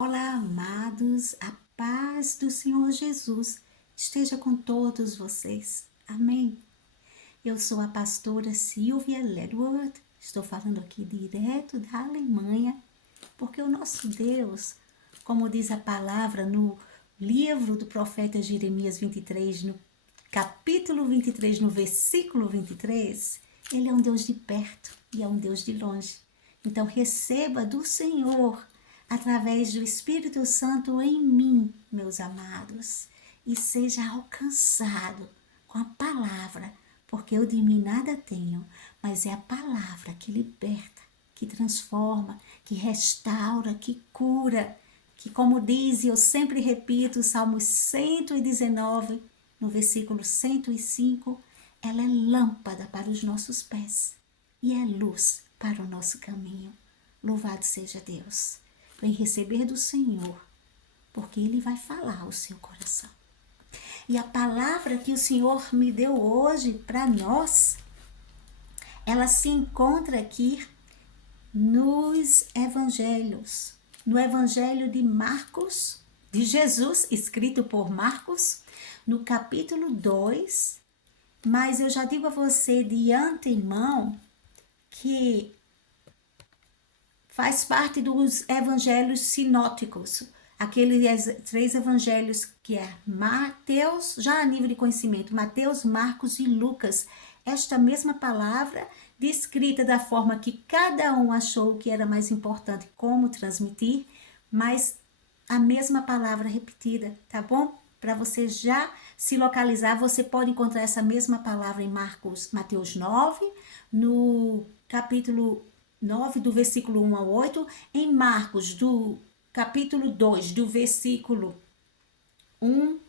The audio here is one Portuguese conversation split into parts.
Olá, amados, a paz do Senhor Jesus esteja com todos vocês. Amém. Eu sou a pastora Silvia Ledward, estou falando aqui direto da Alemanha, porque o nosso Deus, como diz a palavra no livro do profeta Jeremias 23, no capítulo 23, no versículo 23, ele é um Deus de perto e é um Deus de longe. Então receba do Senhor, através do Espírito Santo em mim, meus amados, e seja alcançado com a palavra, porque eu de mim nada tenho, mas é a palavra que liberta, que transforma, que restaura, que cura, que, como diz, e eu sempre repito, Salmos 119, no versículo 105, ela é lâmpada para os nossos pés e é luz para o nosso caminho. Louvado seja Deus. Vem receber do Senhor, porque Ele vai falar ao seu coração. E a palavra que o Senhor me deu hoje para nós, ela se encontra aqui nos evangelhos. No evangelho de Marcos, de Jesus, escrito por Marcos, no capítulo 2. Mas eu já digo a você de antemão que faz parte dos evangelhos sinóticos, aqueles 3 evangelhos que é Mateus, já a nível de conhecimento, Mateus, Marcos e Lucas. Esta mesma palavra descrita da forma que cada um achou que era mais importante como transmitir, mas a mesma palavra repetida, tá bom? Para você já se localizar, você pode encontrar essa mesma palavra em Mateus 9, no capítulo 9, do versículo 1 ao 8, em Marcos, do capítulo 2, do versículo 1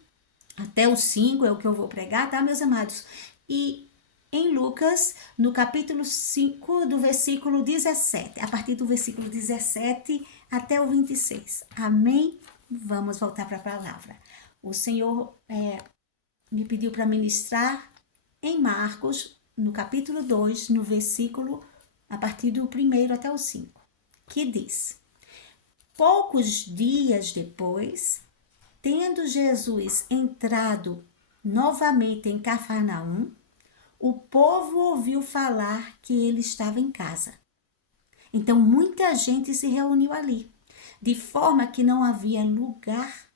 até o 5, é o que eu vou pregar, tá, meus amados? E em Lucas, no capítulo 5, do versículo 17, a partir do versículo 17 até o 26. Amém? Vamos voltar para a palavra. O Senhor me pediu para ministrar em Marcos, no capítulo 2, no versículo, a partir do 1 até o 5, que diz: Poucos dias depois, tendo Jesus entrado novamente em Cafarnaum, o povo ouviu falar que ele estava em casa. Então muita gente se reuniu ali, de forma que não havia lugar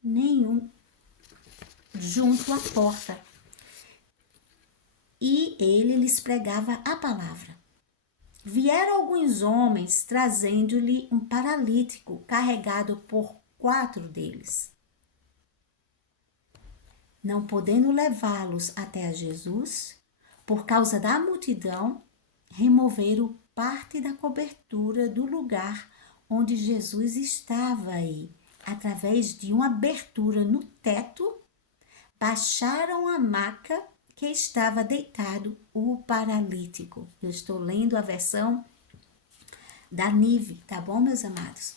nenhum junto à porta. E ele lhes pregava a palavra. Vieram alguns homens trazendo-lhe um paralítico carregado por 4 deles. Não podendo levá-los até a Jesus, por causa da multidão, removeram parte da cobertura do lugar onde Jesus estava e, através de uma abertura no teto, baixaram a maca que estava deitado o paralítico. Eu estou lendo a versão da Nive, tá bom, meus amados?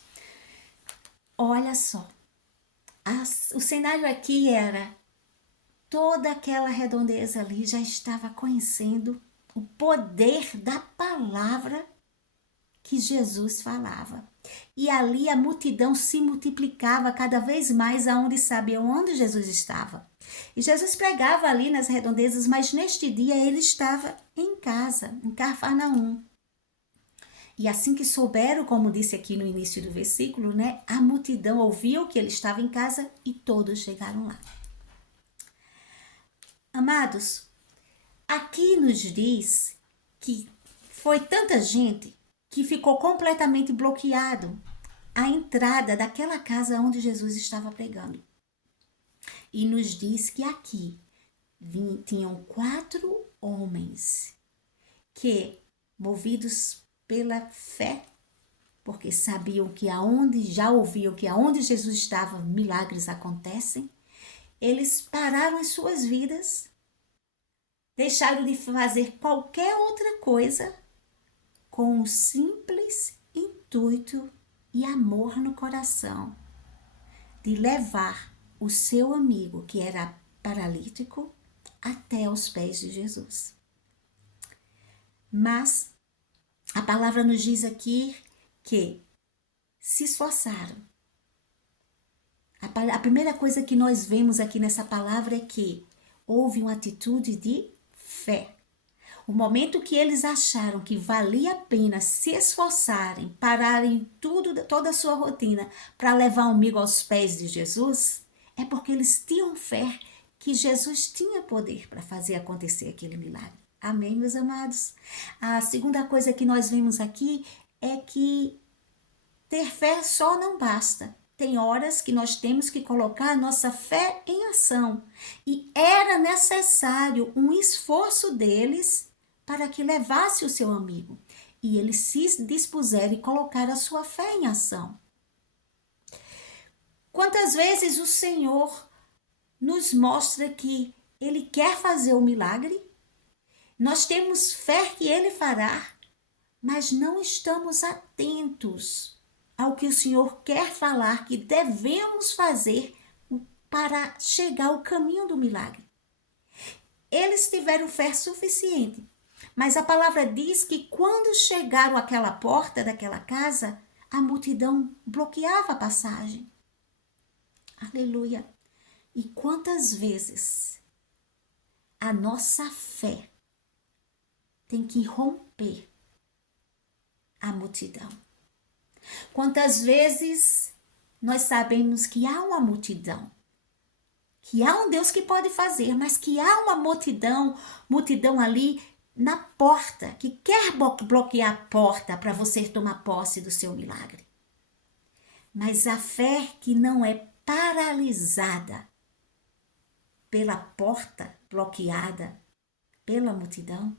Olha só, o cenário aqui era toda aquela redondeza ali já estava conhecendo o poder da palavra que Jesus falava. E ali a multidão se multiplicava cada vez mais aonde sabiam onde Jesus estava. E Jesus pregava ali nas redondezas, mas neste dia ele estava em casa, em Cafarnaum. E assim que souberam, como disse aqui no início do versículo, né, a multidão ouviu que ele estava em casa e todos chegaram lá. Amados, aqui nos diz que foi tanta gente que ficou completamente bloqueado a entrada daquela casa onde Jesus estava pregando. E nos diz que aqui tinham 4 homens que, movidos pela fé, porque sabiam que já ouviam que aonde Jesus estava, milagres acontecem, eles pararam as suas vidas, deixaram de fazer qualquer outra coisa com um simples intuito e amor no coração de levar o seu amigo, que era paralítico, até os pés de Jesus. Mas a palavra nos diz aqui que se esforçaram, A primeira coisa que nós vemos aqui nessa palavra é que houve uma atitude de fé. O momento que eles acharam que valia a pena se esforçarem, pararem tudo, toda a sua rotina para levar o amigo aos pés de Jesus, é porque eles tinham fé que Jesus tinha poder para fazer acontecer aquele milagre. Amém, meus amados? A segunda coisa que nós vemos aqui é que ter fé só não basta. Tem horas que nós temos que colocar a nossa fé em ação. E era necessário um esforço deles para que levasse o seu amigo. E eles se dispuseram e colocaram a sua fé em ação. Quantas vezes o Senhor nos mostra que Ele quer fazer o milagre? Nós temos fé que Ele fará, mas não estamos atentos ao que o Senhor quer falar que devemos fazer para chegar ao caminho do milagre. Eles tiveram fé suficiente, mas a palavra diz que quando chegaram àquela porta daquela casa, a multidão bloqueava a passagem. Aleluia! E quantas vezes a nossa fé tem que romper a multidão? Quantas vezes nós sabemos que há uma multidão, que há um Deus que pode fazer, mas que há uma multidão ali na porta, que quer bloquear a porta para você tomar posse do seu milagre. Mas a fé que não é paralisada pela porta bloqueada pela multidão,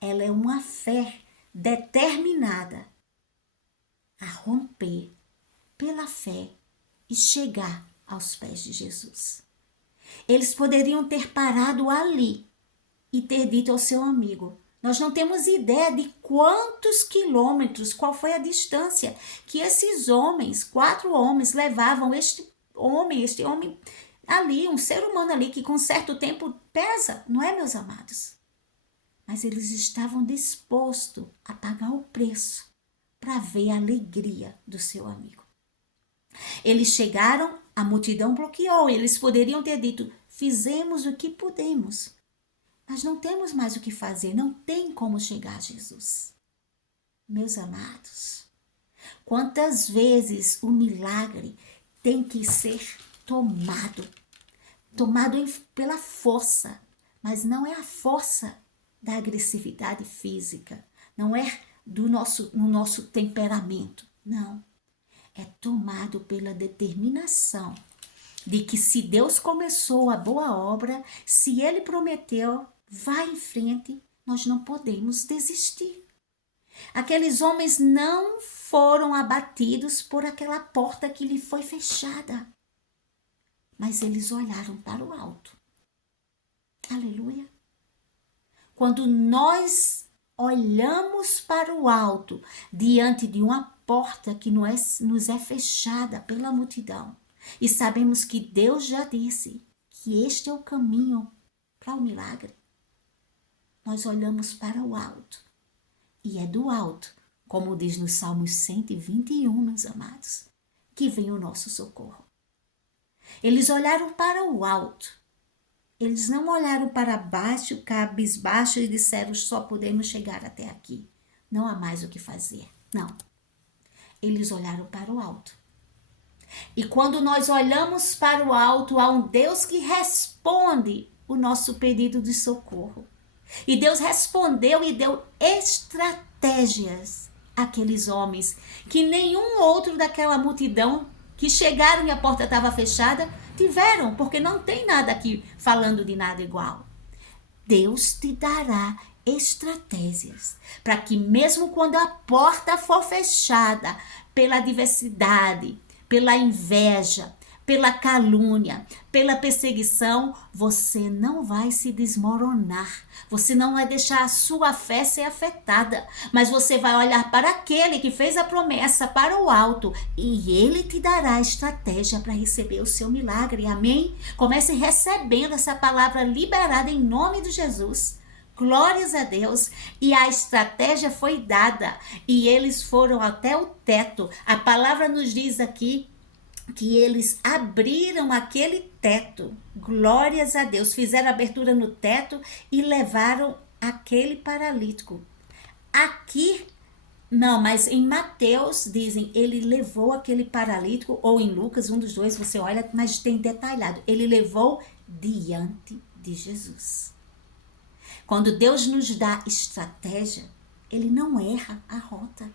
ela é uma fé determinada a romper pela fé e chegar aos pés de Jesus. Eles poderiam ter parado ali e ter dito ao seu amigo: nós não temos ideia de quantos quilômetros, qual foi a distância que esses homens, 4 homens, levavam este homem ali, um ser humano ali que com certo tempo pesa, não é, meus amados? Mas eles estavam dispostos a pagar o preço para ver a alegria do seu amigo. Eles chegaram, a multidão bloqueou, eles poderiam ter dito: fizemos o que pudemos, mas não temos mais o que fazer, não tem como chegar a Jesus. Meus amados, quantas vezes o milagre tem que ser tomado pela força, mas não é a força da agressividade física, não é no nosso temperamento, não. É tomado pela determinação de que se Deus começou a boa obra, se Ele prometeu, vá em frente, nós não podemos desistir. Aqueles homens não foram abatidos por aquela porta que lhe foi fechada, mas eles olharam para o alto. Aleluia! Quando nós olhamos para o alto, diante de uma porta que nos é fechada pela multidão, e sabemos que Deus já disse que este é o caminho para o milagre, nós olhamos para o alto. E é do alto, como diz no Salmos 121, meus amados, que vem o nosso socorro. Eles olharam para o alto. Eles não olharam para baixo, cabisbaixo, e disseram: só podemos chegar até aqui. Não há mais o que fazer. Não. Eles olharam para o alto. E quando nós olhamos para o alto, há um Deus que responde o nosso pedido de socorro. E Deus respondeu e deu estratégias àqueles homens que nenhum outro daquela multidão que chegaram e a porta estava fechada tiveram, porque não tem nada aqui falando de nada igual. Deus te dará estratégias para que mesmo quando a porta for fechada pela adversidade, pela inveja, pela calúnia, pela perseguição, você não vai se desmoronar. Você não vai deixar a sua fé ser afetada, mas você vai olhar para aquele que fez a promessa para o alto e ele te dará estratégia para receber o seu milagre. Amém? Comece recebendo essa palavra liberada em nome de Jesus. Glórias a Deus. E a estratégia foi dada e eles foram até o teto. A palavra nos diz aqui que eles abriram aquele teto, glórias a Deus, fizeram abertura no teto e levaram aquele paralítico. Aqui, não, mas em Mateus dizem, ele levou aquele paralítico, ou em Lucas, um dos dois, você olha, mas tem detalhado, ele levou diante de Jesus. Quando Deus nos dá estratégia, ele não erra a rota.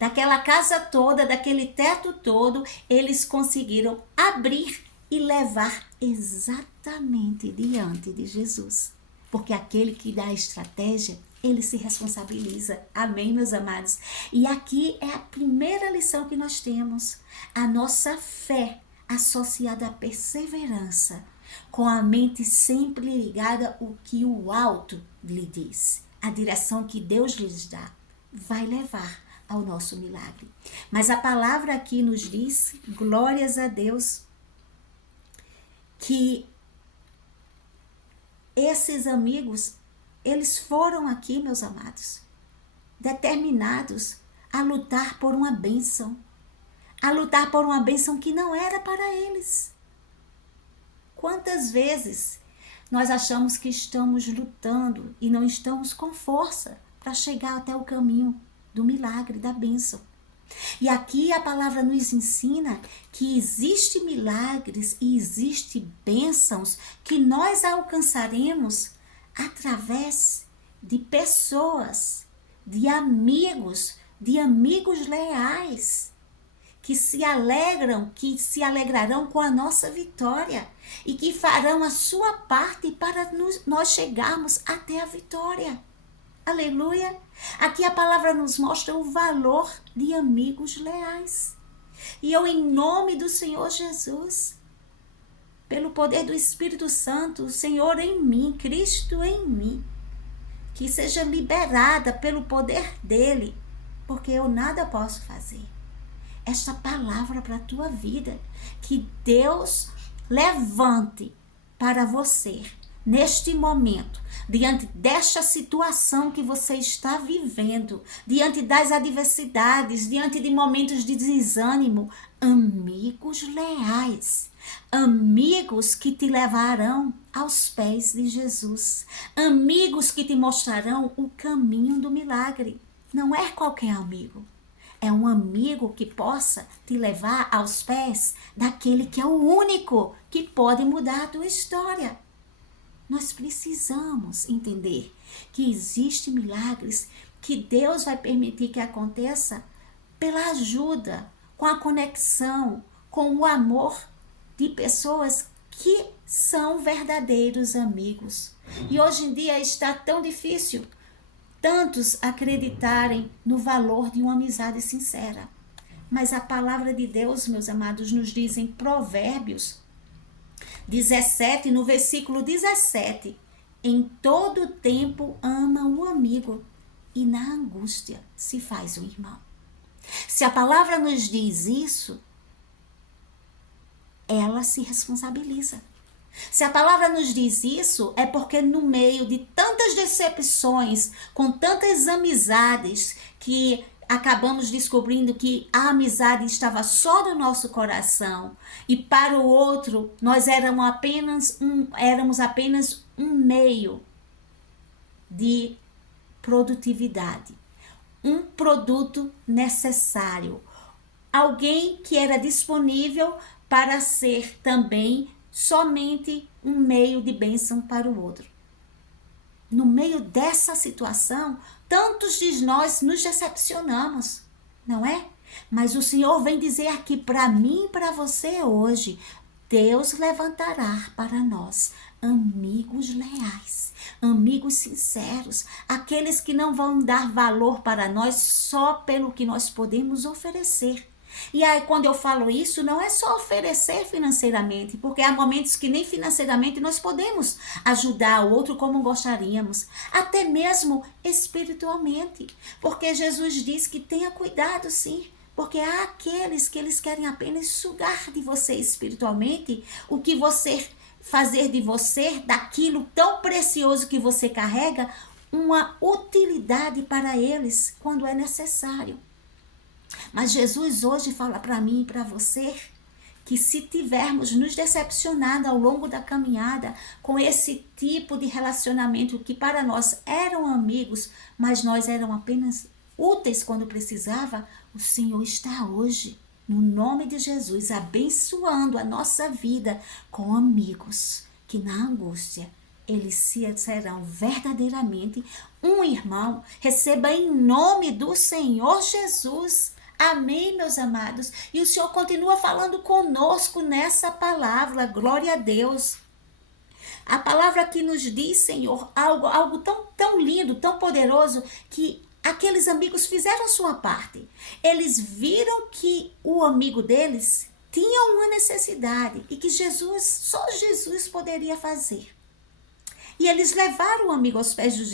Daquela casa toda, daquele teto todo, eles conseguiram abrir e levar exatamente diante de Jesus. Porque aquele que dá a estratégia, ele se responsabiliza. Amém, meus amados? E aqui é a primeira lição que nós temos. A nossa fé associada à perseverança, com a mente sempre ligada ao que o alto lhe diz. A direção que Deus lhes dá vai levar ao nosso milagre. Mas a palavra aqui nos diz, glórias a Deus, que esses amigos, eles foram aqui, meus amados, determinados a lutar por uma bênção, a lutar por uma bênção que não era para eles. Quantas vezes nós achamos que estamos lutando e não estamos com força para chegar até o caminho do milagre, da bênção. E aqui a palavra nos ensina que existe milagres e existe bênçãos que nós alcançaremos através de pessoas, de amigos leais, que se alegrarão com a nossa vitória e que farão a sua parte para nós chegarmos até a vitória. Aleluia! Aqui a palavra nos mostra o valor de amigos leais. E eu, em nome do Senhor Jesus, pelo poder do Espírito Santo, o Senhor em mim, Cristo em mim, que seja liberada pelo poder dele, porque eu nada posso fazer. Esta palavra para a tua vida, que Deus levante para você, neste momento, diante desta situação que você está vivendo, diante das adversidades, diante de momentos de desânimo, amigos leais, amigos que te levarão aos pés de Jesus, amigos que te mostrarão o caminho do milagre. Não é qualquer amigo. É um amigo que possa te levar aos pés daquele que é o único que pode mudar a tua história. Nós precisamos entender que existem milagres que Deus vai permitir que aconteça pela ajuda, com a conexão, com o amor de pessoas que são verdadeiros amigos. E hoje em dia está tão difícil tantos acreditarem no valor de uma amizade sincera. Mas a palavra de Deus, meus amados, nos diz em Provérbios 17, no versículo 17, em todo tempo ama o amigo e na angústia se faz um irmão. Se a palavra nos diz isso, ela se responsabiliza. Se a palavra nos diz isso, é porque no meio de tantas decepções, com tantas amizades, que acabamos descobrindo que a amizade estava só no nosso coração e para o outro nós éramos apenas um meio de produtividade, um produto necessário, alguém que era disponível para ser também somente um meio de bênção para o outro. No meio dessa situação, tantos de nós nos decepcionamos, não é? Mas o Senhor vem dizer aqui para mim e para você hoje, Deus levantará para nós amigos leais, amigos sinceros, aqueles que não vão dar valor para nós só pelo que nós podemos oferecer. E aí, quando eu falo isso, não é só oferecer financeiramente, porque há momentos que nem financeiramente nós podemos ajudar o outro como gostaríamos, até mesmo espiritualmente, porque Jesus diz que tenha cuidado, sim, porque há aqueles que eles querem apenas sugar de você espiritualmente o que você fazer de você, daquilo tão precioso que você carrega, uma utilidade para eles quando é necessário. Mas Jesus hoje fala para mim e para você que se tivermos nos decepcionado ao longo da caminhada com esse tipo de relacionamento que para nós eram amigos, mas nós eram apenas úteis quando precisava, o Senhor está hoje, no nome de Jesus, abençoando a nossa vida com amigos que na angústia eles serão verdadeiramente um irmão. Receba em nome do Senhor Jesus. Amém, meus amados? E o Senhor continua falando conosco nessa palavra. Glória a Deus. A palavra aqui nos diz, Senhor, algo tão lindo, tão poderoso, que aqueles amigos fizeram sua parte. Eles viram que o amigo deles tinha uma necessidade e que só Jesus poderia fazer. E eles levaram o amigo aos pés de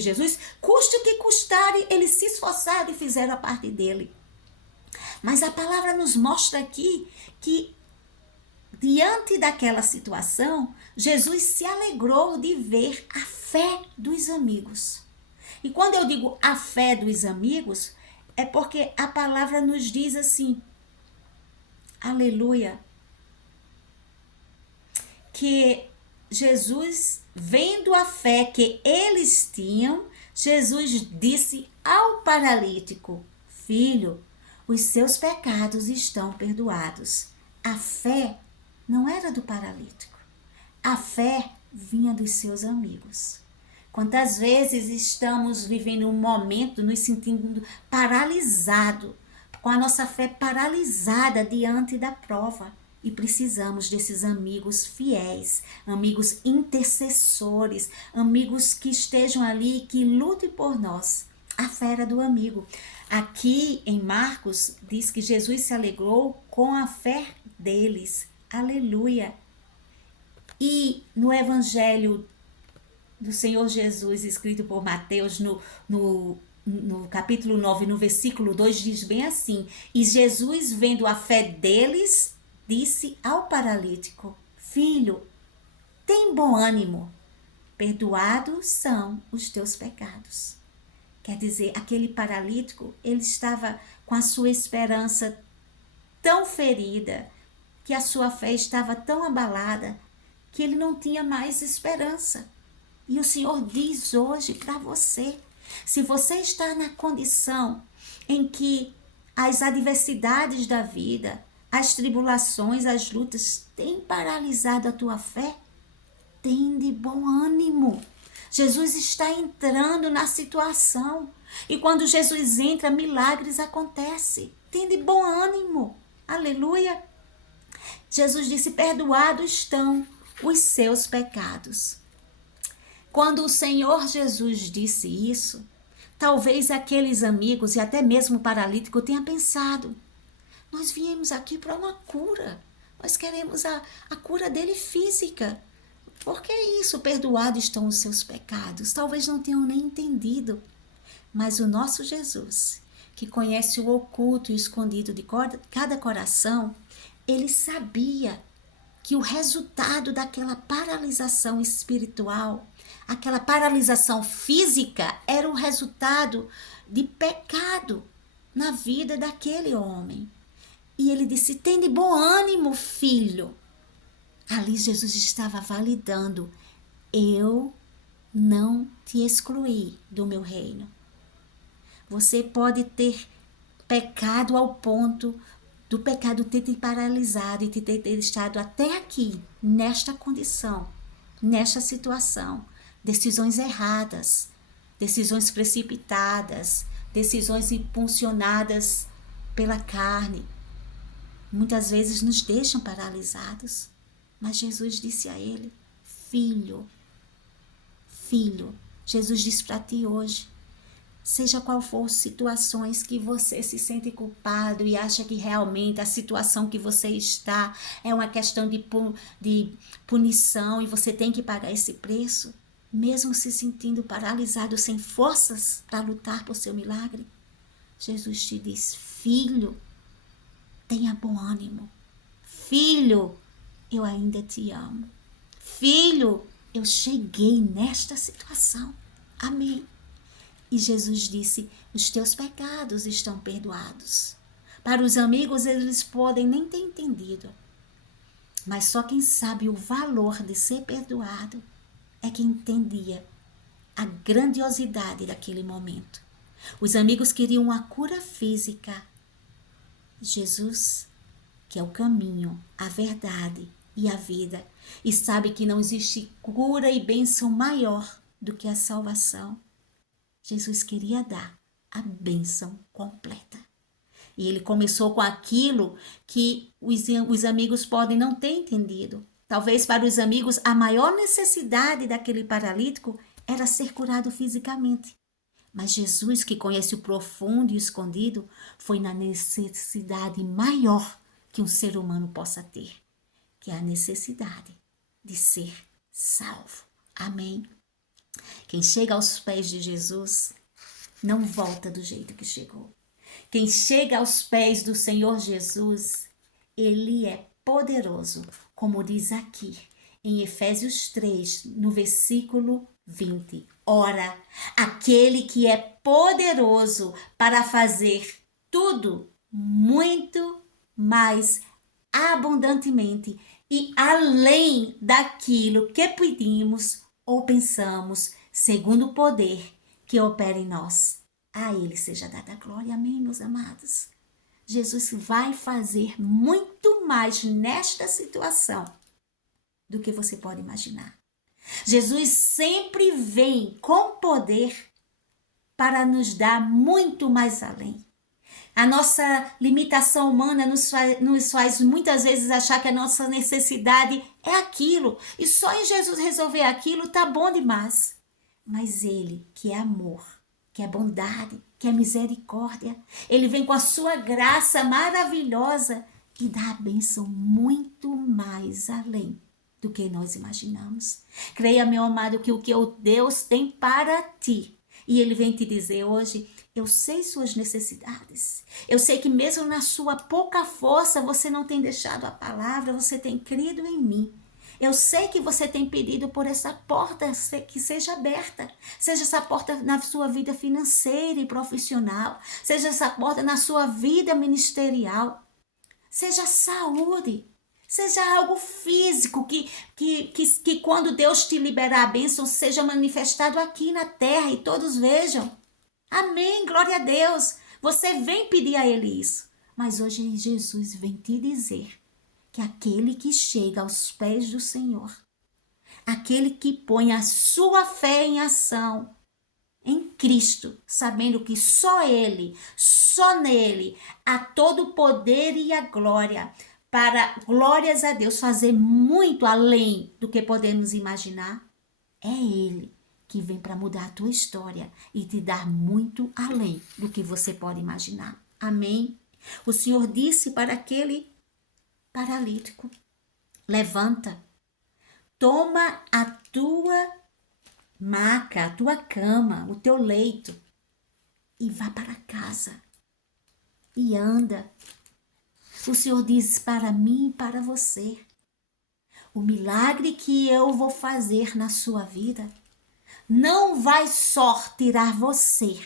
Jesus, custe o que custar, eles se esforçaram e fizeram a parte dele. Mas a palavra nos mostra aqui que, diante daquela situação, Jesus se alegrou de ver a fé dos amigos. E quando eu digo a fé dos amigos, é porque a palavra nos diz assim, aleluia, que Jesus, vendo a fé que eles tinham, Jesus disse ao paralítico, filho, os seus pecados estão perdoados. A fé não era do paralítico. A fé vinha dos seus amigos. Quantas vezes estamos vivendo um momento nos sentindo paralisado, com a nossa fé paralisada diante da prova. E precisamos desses amigos fiéis, amigos intercessores, amigos que estejam ali, que lutem por nós. A fé era do amigo. Aqui em Marcos diz que Jesus se alegrou com a fé deles. Aleluia. E no Evangelho do Senhor Jesus, escrito por Mateus, no capítulo 9, no versículo 2, diz bem assim, e Jesus, vendo a fé deles, disse ao paralítico, filho, tem bom ânimo, perdoados são os teus pecados. Quer dizer, aquele paralítico, ele estava com a sua esperança tão ferida, que a sua fé estava tão abalada, que ele não tinha mais esperança. E o Senhor diz hoje para você, se você está na condição em que as adversidades da vida, as tribulações, as lutas têm paralisado a tua fé, tem de bom ânimo. Jesus está entrando na situação. E quando Jesus entra, milagres acontecem. Tem de bom ânimo. Aleluia. Jesus disse, perdoados estão os seus pecados. Quando o Senhor Jesus disse isso, talvez aqueles amigos e até mesmo o paralítico tenham pensado, nós viemos aqui para uma cura. Nós queremos a cura dele física. Por que isso? Perdoados estão os seus pecados. Talvez não tenham nem entendido. Mas o nosso Jesus, que conhece o oculto e o escondido de cada coração, ele sabia que o resultado daquela paralisação espiritual, aquela paralisação física, era o resultado de pecado na vida daquele homem. E ele disse, tem de bom ânimo, filho. Ali Jesus estava validando, eu não te excluí do meu reino. Você pode ter pecado ao ponto do pecado ter te paralisado e te ter deixado até aqui, nesta condição, nesta situação. Decisões erradas, decisões precipitadas, decisões impulsionadas pela carne. Muitas vezes nos deixam paralisados. Mas Jesus disse a ele, filho, Jesus diz para ti hoje, seja qual for as situações que você se sente culpado e acha que realmente a situação que você está é uma questão de punição e você tem que pagar esse preço, mesmo se sentindo paralisado, sem forças para lutar por seu milagre, Jesus te diz, filho, tenha bom ânimo. Filho, eu ainda te amo. Filho, eu cheguei nesta situação. Amém. E Jesus disse, os teus pecados estão perdoados. Para os amigos, eles podem nem ter entendido. Mas só quem sabe o valor de ser perdoado é quem entendia a grandiosidade daquele momento. Os amigos queriam uma cura física. Jesus, que é o caminho, a verdade e a vida, e sabe que não existe cura e bênção maior do que a salvação. Jesus queria dar a bênção completa. E ele começou com aquilo que os amigos podem não ter entendido. Talvez para os amigos a maior necessidade daquele paralítico era ser curado fisicamente. Mas Jesus, que conhece o profundo e o escondido, foi na necessidade maior que um ser humano possa ter, que é a necessidade de ser salvo. Amém? Quem chega aos pés de Jesus não volta do jeito que chegou. Quem chega aos pés do Senhor Jesus, ele é poderoso, como diz aqui em Efésios 3, no versículo 20. Ora, aquele que é poderoso para fazer tudo muito mais abundantemente e além daquilo que pedimos ou pensamos, segundo o poder que opera em nós. A ele seja dada a glória. Amém, meus amados? Jesus vai fazer muito mais nesta situação do que você pode imaginar. Jesus sempre vem com poder para nos dar muito mais além. A nossa limitação humana nos faz muitas vezes achar que a nossa necessidade é aquilo. E só em Jesus resolver aquilo tá bom demais. Mas ele, que é amor, que é bondade, que é misericórdia, ele vem com a sua graça maravilhosa e dá a bênção muito mais além do que nós imaginamos. Creia, meu amado, que o que Deus tem para ti, e ele vem te dizer hoje: eu sei suas necessidades. Eu sei que mesmo na sua pouca força, você não tem deixado a palavra, você tem crido em mim. Eu sei que você tem pedido por essa porta que seja aberta. Seja essa porta na sua vida financeira e profissional. Seja essa porta na sua vida ministerial. Seja saúde. Seja algo físico que quando Deus te liberar a bênção, seja manifestado aqui na terra e todos vejam. Amém, glória a Deus. Você vem pedir a Ele isso. Mas hoje Jesus vem te dizer que aquele que chega aos pés do Senhor, aquele que põe a sua fé em ação, em Cristo, sabendo que só Ele, só nele, há todo o poder e a glória, para, glórias a Deus, fazer muito além do que podemos imaginar, é Ele que vem para mudar a tua história e te dar muito além do que você pode imaginar. Amém? O Senhor disse para aquele paralítico: levanta, toma a tua maca, a tua cama, o teu leito e vá para casa e anda. O Senhor diz para mim e para você: o milagre que eu vou fazer na sua vida não vai só tirar você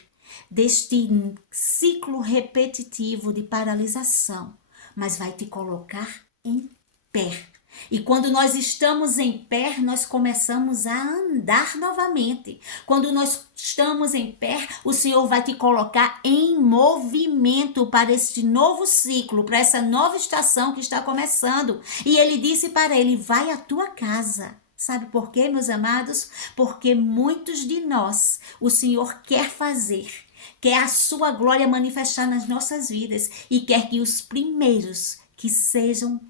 deste ciclo repetitivo de paralisação, mas vai te colocar em pé. E quando nós estamos em pé, nós começamos a andar novamente. Quando nós estamos em pé, o Senhor vai te colocar em movimento para este novo ciclo, para essa nova estação que está começando. E ele disse para ele: vai à tua casa. Sabe por quê, meus amados? Porque muitos de nós, o Senhor quer fazer, quer a sua glória manifestar nas nossas vidas e quer que os primeiros que estejam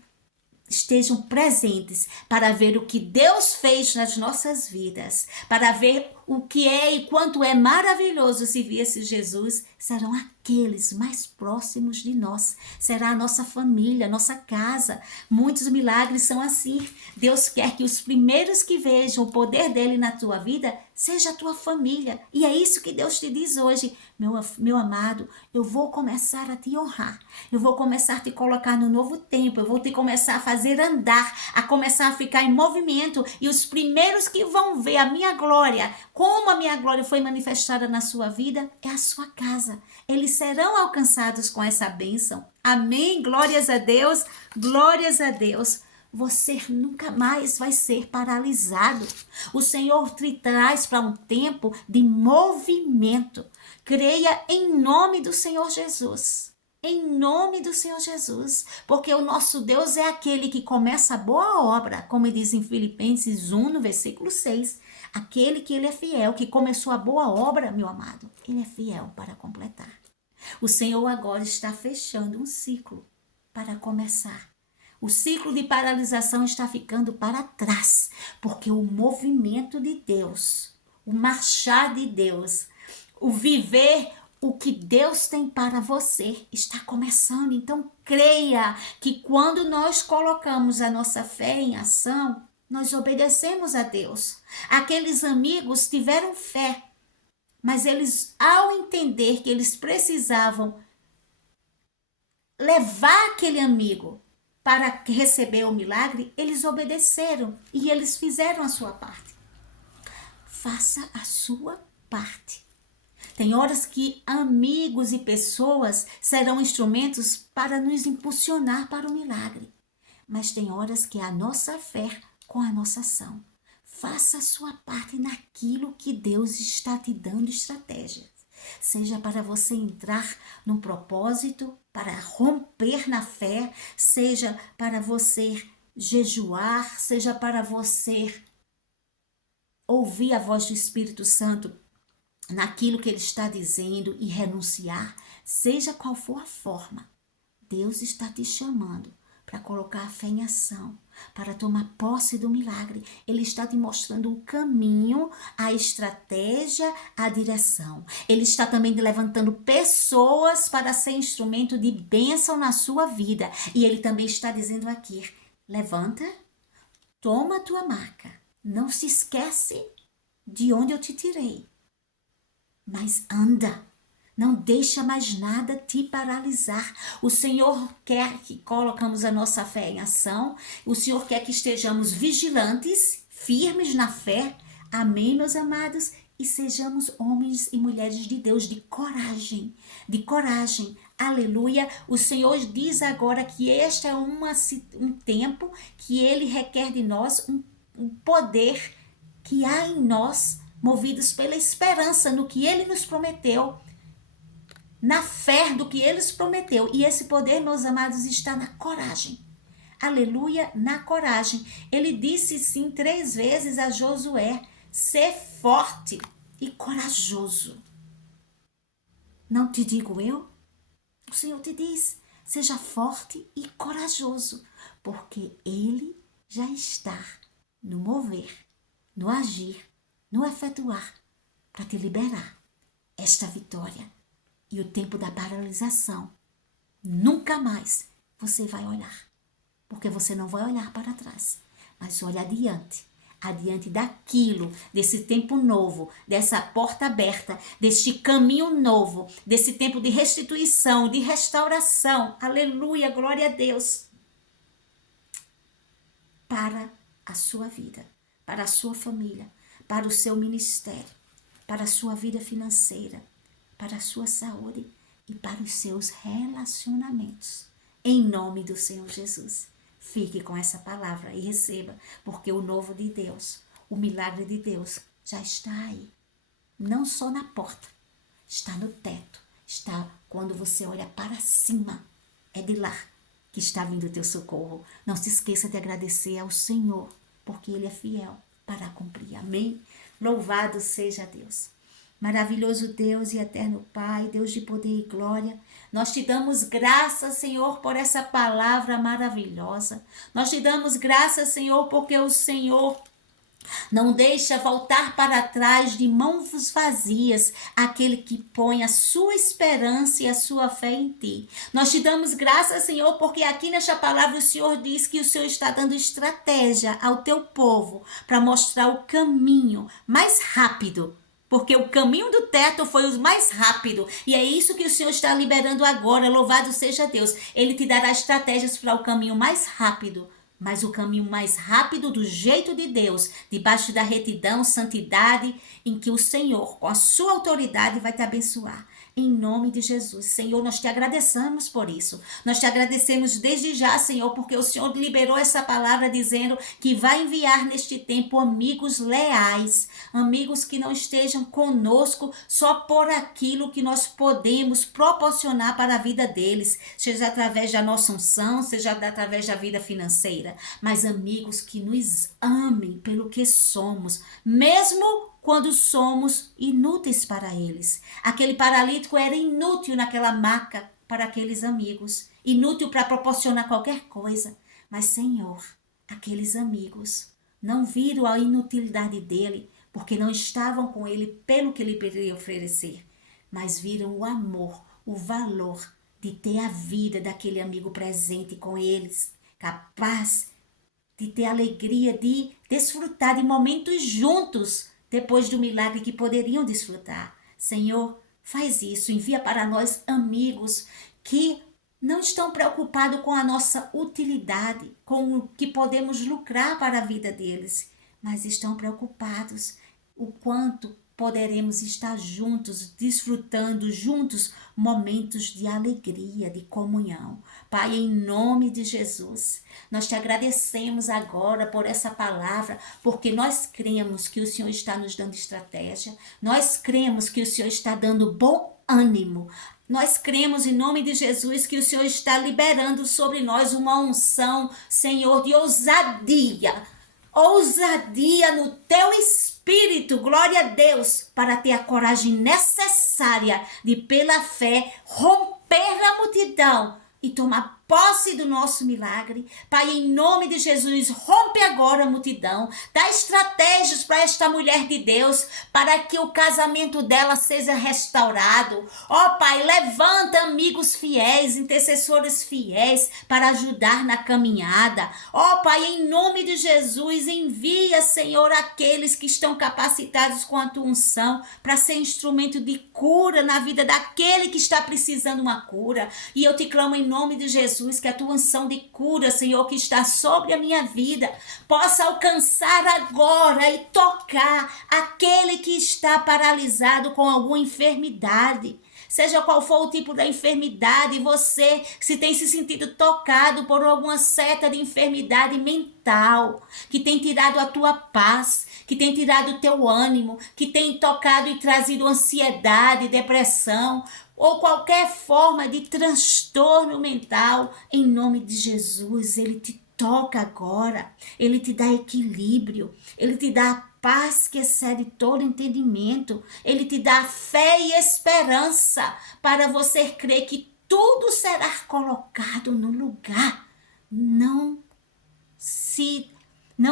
presentes para ver o que Deus fez nas nossas vidas, para ver o que é e quanto é maravilhoso se viesse Jesus, serão aqueles mais próximos de nós, será a nossa família, a nossa casa. Muitos milagres são assim. Deus quer que os primeiros que vejam o poder dele na tua vida seja a tua família. E é isso que Deus te diz hoje: meu amado, eu vou começar a te honrar, eu vou começar a te colocar no novo tempo, eu vou te começar a fazer andar, a começar a ficar em movimento, e os primeiros que vão ver a minha glória, como a minha glória foi manifestada na sua vida, é a sua casa. Eles serão alcançados com essa bênção. Amém? Glórias a Deus, glórias a Deus. você nunca mais vai ser paralisado. O Senhor te traz para um tempo de movimento. Creia em nome do Senhor Jesus. Em nome do Senhor Jesus. Porque o nosso Deus é aquele que começa a boa obra, como diz em Filipenses 1, no versículo 6. Aquele que ele é fiel, que começou a boa obra, meu amado, ele é fiel para completar. O Senhor agora está fechando um ciclo para começar. O ciclo de paralisação está ficando para trás, porque o movimento de Deus, o marchar de Deus, o viver o que Deus tem para você está começando. Então creia que quando nós colocamos a nossa fé em ação, nós obedecemos a Deus. Aqueles amigos tiveram fé, mas eles, ao entender que eles precisavam levar aquele amigo para receber o milagre, eles obedeceram e eles fizeram a sua parte. Faça a sua parte. Tem horas que amigos e pessoas serão instrumentos para nos impulsionar para o milagre. Mas tem horas que é a nossa fé com a nossa ação. Faça a sua parte naquilo que Deus está te dando estratégias. Seja para você entrar num propósito, para romper na fé, seja para você jejuar, seja para você ouvir a voz do Espírito Santo naquilo que ele está dizendo e renunciar, seja qual for a forma. Deus está te chamando para colocar a fé em ação, para tomar posse do milagre. Ele está te mostrando o caminho, a estratégia, a direção. Ele está também te levantando pessoas para ser instrumento de bênção na sua vida. E ele também está dizendo aqui, levanta, toma a tua marca. Não se esquece de onde eu te tirei. Mas anda. Não deixa mais nada te paralisar. O Senhor quer que colocamos a nossa fé em ação. O Senhor quer que estejamos vigilantes, firmes na fé. Amém, meus amados? E sejamos homens e mulheres de Deus de coragem. De coragem. Aleluia. O Senhor diz agora que este é um tempo que Ele requer de nós um poder que há em nós, movidos pela esperança no que Ele nos prometeu. Na fé do que eles prometeu. E esse poder, meus amados, está na coragem. Aleluia, na coragem. Ele disse sim 3 vezes a Josué, ser forte e corajoso. Não te digo eu? O Senhor te diz, seja forte e corajoso, porque Ele já está no mover, no agir, no efetuar, para te liberar esta vitória. E o tempo da paralisação, nunca mais você vai olhar. Porque você não vai olhar para trás, mas olha adiante daquilo, desse tempo novo, dessa porta aberta, deste caminho novo, desse tempo de restituição, de restauração. Aleluia, glória a Deus. Para a sua vida, para a sua família, para o seu ministério, para a sua vida financeira, para a sua saúde e para os seus relacionamentos. Em nome do Senhor Jesus. Fique com essa palavra e receba, porque o novo de Deus, o milagre de Deus já está aí. Não só na porta, está no teto, está quando você olha para cima. É de lá que está vindo o teu socorro. Não se esqueça de agradecer ao Senhor, porque Ele é fiel para cumprir. Amém? Louvado seja Deus. Maravilhoso Deus e eterno Pai, Deus de poder e glória, nós te damos graças, Senhor, por essa palavra maravilhosa. Nós te damos graças, Senhor, porque o Senhor não deixa voltar para trás de mãos vazias aquele que põe a sua esperança e a sua fé em ti. Nós te damos graças, Senhor, porque aqui nesta palavra o Senhor diz que o Senhor está dando estratégia ao teu povo para mostrar o caminho mais rápido. Porque o caminho do teto foi o mais rápido. E é isso que o Senhor está liberando agora. Louvado seja Deus. Ele te dará estratégias para o caminho mais rápido. Mas o caminho mais rápido do jeito de Deus. Debaixo da retidão, santidade, em que o Senhor, com a sua autoridade, vai te abençoar. Em nome de Jesus. Senhor, nós te agradecemos por isso. Nós te agradecemos desde já, Senhor, porque o Senhor liberou essa palavra dizendo que vai enviar neste tempo amigos leais, amigos que não estejam conosco só por aquilo que nós podemos proporcionar para a vida deles, seja através da nossa unção, seja através da vida financeira, mas amigos que nos amem pelo que somos, mesmo quando somos inúteis para eles. Aquele paralítico era inútil naquela maca para aqueles amigos, inútil para proporcionar qualquer coisa. Mas, Senhor, aqueles amigos não viram a inutilidade dele, porque não estavam com ele pelo que ele poderia oferecer, mas viram o amor, o valor de ter a vida daquele amigo presente com eles, capaz de ter a alegria de desfrutar de momentos juntos, depois do milagre que poderiam desfrutar. Senhor, faz isso, envia para nós amigos que não estão preocupados com a nossa utilidade, com o que podemos lucrar para a vida deles, mas estão preocupados o quanto poderemos estar juntos, desfrutando juntos momentos de alegria, de comunhão. Pai, em nome de Jesus, nós te agradecemos agora por essa palavra, porque nós cremos que o Senhor está nos dando estratégia, nós cremos que o Senhor está dando bom ânimo. Nós cremos em nome de Jesus que o Senhor está liberando sobre nós uma unção, Senhor, de ousadia. Ousadia no teu espírito, glória a Deus, para ter a coragem necessária de, pela fé, romper a multidão e tomar posse do nosso milagre. Pai, em nome de Jesus, rompe agora a multidão, dá estratégias para esta mulher de Deus, para que o casamento dela seja restaurado. Ó Pai, levanta amigos fiéis, intercessores fiéis, para ajudar na caminhada. Ó Pai, em nome de Jesus, envia, Senhor, aqueles que estão capacitados com a tua unção, para ser instrumento de cura na vida daquele que está precisando uma cura. E eu te clamo em nome de Jesus, que a tua unção de cura, Senhor, que está sobre a minha vida, possa alcançar agora e tocar aquele que está paralisado com alguma enfermidade. Seja qual for o tipo da enfermidade, você se tem se sentido tocado por alguma seta de enfermidade mental, que tem tirado a tua paz, que tem tirado o teu ânimo, que tem tocado e trazido ansiedade, depressão, ou qualquer forma de transtorno mental, em nome de Jesus, ele te toca agora, ele te dá equilíbrio, ele te dá paz que excede todo entendimento, ele te dá fé e esperança para você crer que tudo será colocado no lugar. Não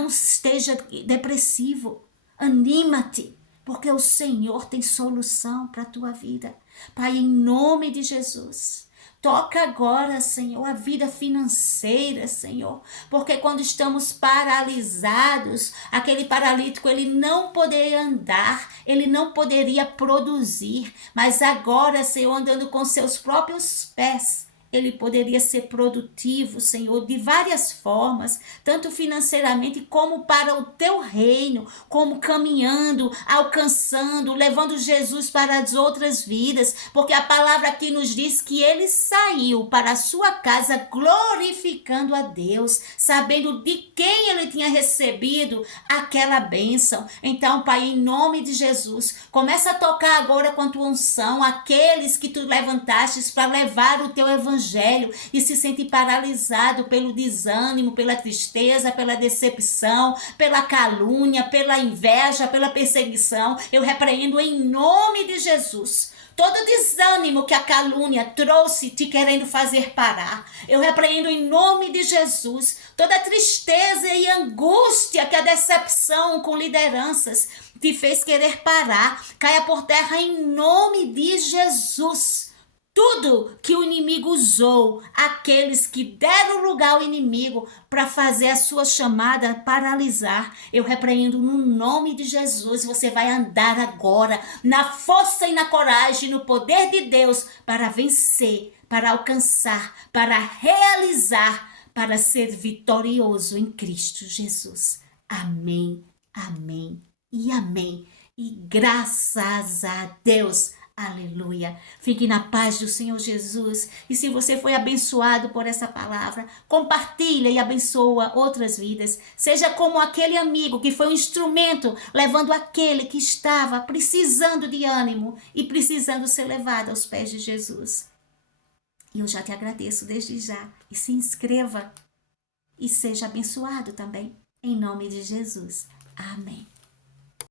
esteja depressivo, anima-te, porque o Senhor tem solução para a tua vida. Pai, em nome de Jesus, toca agora, Senhor, a vida financeira, Senhor, porque quando estamos paralisados, aquele paralítico, ele não poderia andar, ele não poderia produzir, mas agora, Senhor, andando com seus próprios pés, ele poderia ser produtivo, Senhor, de várias formas, tanto financeiramente como para o teu reino, como caminhando, alcançando, levando Jesus para as outras vidas, porque a palavra aqui nos diz que ele saiu para a sua casa glorificando a Deus, sabendo de quem ele tinha recebido aquela bênção. Então, Pai, em nome de Jesus, começa a tocar agora com a tua unção aqueles que tu levantastes para levar o teu evangelho e se sente paralisado pelo desânimo, pela tristeza, pela decepção, pela calúnia, pela inveja, pela perseguição. Eu repreendo em nome de Jesus todo desânimo que a calúnia trouxe te querendo fazer parar. Eu repreendo em nome de Jesus toda tristeza e angústia que a decepção com lideranças te fez querer parar. Caia por terra em nome de Jesus. Tudo que o inimigo usou, aqueles que deram lugar ao inimigo para fazer a sua chamada paralisar, eu repreendo no nome de Jesus. Você vai andar agora na força e na coragem, no poder de Deus, para vencer, para alcançar, para realizar, para ser vitorioso em Cristo Jesus. Amém, amém e amém. E graças a Deus. Aleluia. Fique na paz do Senhor Jesus. E se você foi abençoado por essa palavra, compartilha e abençoa outras vidas. Seja como aquele amigo que foi um instrumento levando aquele que estava precisando de ânimo e precisando ser levado aos pés de Jesus. E eu já te agradeço desde já. E se inscreva e seja abençoado também. Em nome de Jesus. Amém.